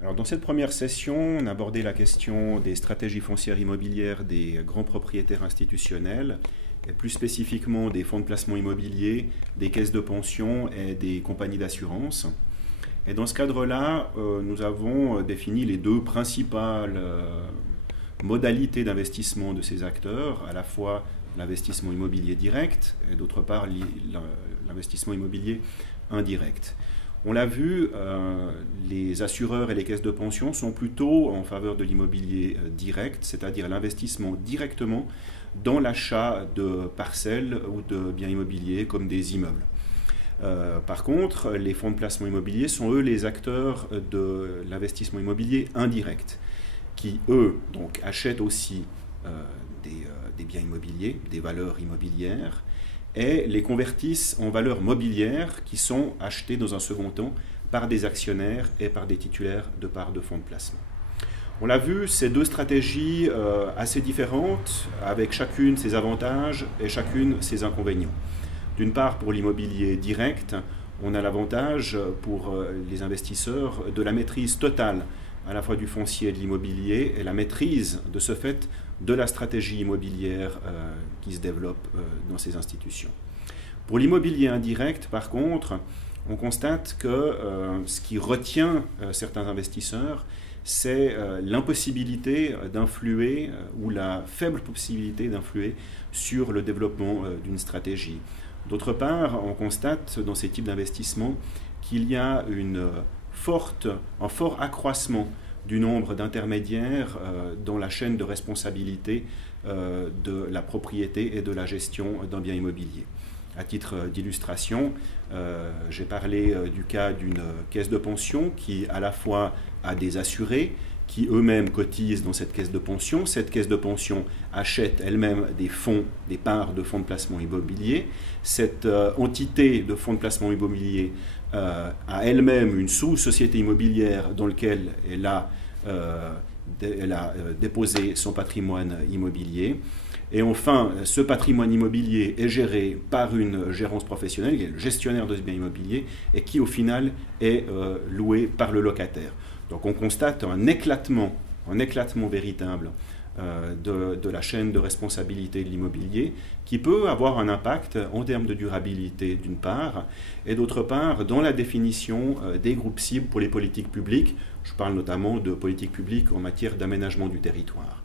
Alors dans cette première session, on a abordé la question des stratégies foncières immobilières des grands propriétaires institutionnels, et plus spécifiquement des fonds de placement immobilier, des caisses de pension et des compagnies d'assurance. Et dans ce cadre-là, nous avons défini les deux principales modalités d'investissement de ces acteurs, à la fois l'investissement immobilier direct et d'autre part l'investissement immobilier indirect. On l'a vu, les assureurs et les caisses de pension sont plutôt en faveur de l'immobilier direct, c'est-à-dire l'investissement directement dans l'achat de parcelles ou de biens immobiliers comme des immeubles. Par contre, les fonds de placement immobilier sont eux les acteurs de l'investissement immobilier indirect, qui eux donc achètent aussi des biens immobiliers, des valeurs immobilières, et les convertissent en valeurs mobilières qui sont achetées dans un second temps par des actionnaires et par des titulaires de parts de fonds de placement. On l'a vu, ces deux stratégies assez différentes, avec chacune ses avantages et chacune ses inconvénients. D'une part, pour l'immobilier direct, on a l'avantage pour les investisseurs de la maîtrise totale à la fois du foncier et de l'immobilier et la maîtrise de ce fait de la stratégie immobilière qui se développe dans ces institutions. Pour l'immobilier indirect, par contre, on constate que ce qui retient certains investisseurs, c'est l'impossibilité d'influer ou la faible possibilité d'influer sur le développement d'une stratégie. D'autre part, on constate dans ces types d'investissements qu'il y a un fort accroissement du nombre d'intermédiaires dans la chaîne de responsabilité de la propriété et de la gestion d'un bien immobilier. À titre d'illustration, j'ai parlé du cas d'une caisse de pension qui à la fois a des assurés qui eux-mêmes cotisent dans cette caisse de pension. Cette caisse de pension achète elle-même des fonds, des parts de fonds de placement immobilier. Cette entité de fonds de placement immobilier a elle-même une sous-société immobilière dans laquelle elle a déposé son patrimoine immobilier. Et enfin, ce patrimoine immobilier est géré par une gérance professionnelle, qui est le gestionnaire de ce bien immobilier, et qui au final est loué par le locataire. Donc on constate un éclatement véritable de la chaîne de responsabilité de l'immobilier qui peut avoir un impact en termes de durabilité d'une part et d'autre part dans la définition des groupes cibles pour les politiques publiques. Je parle notamment de politiques publiques en matière d'aménagement du territoire.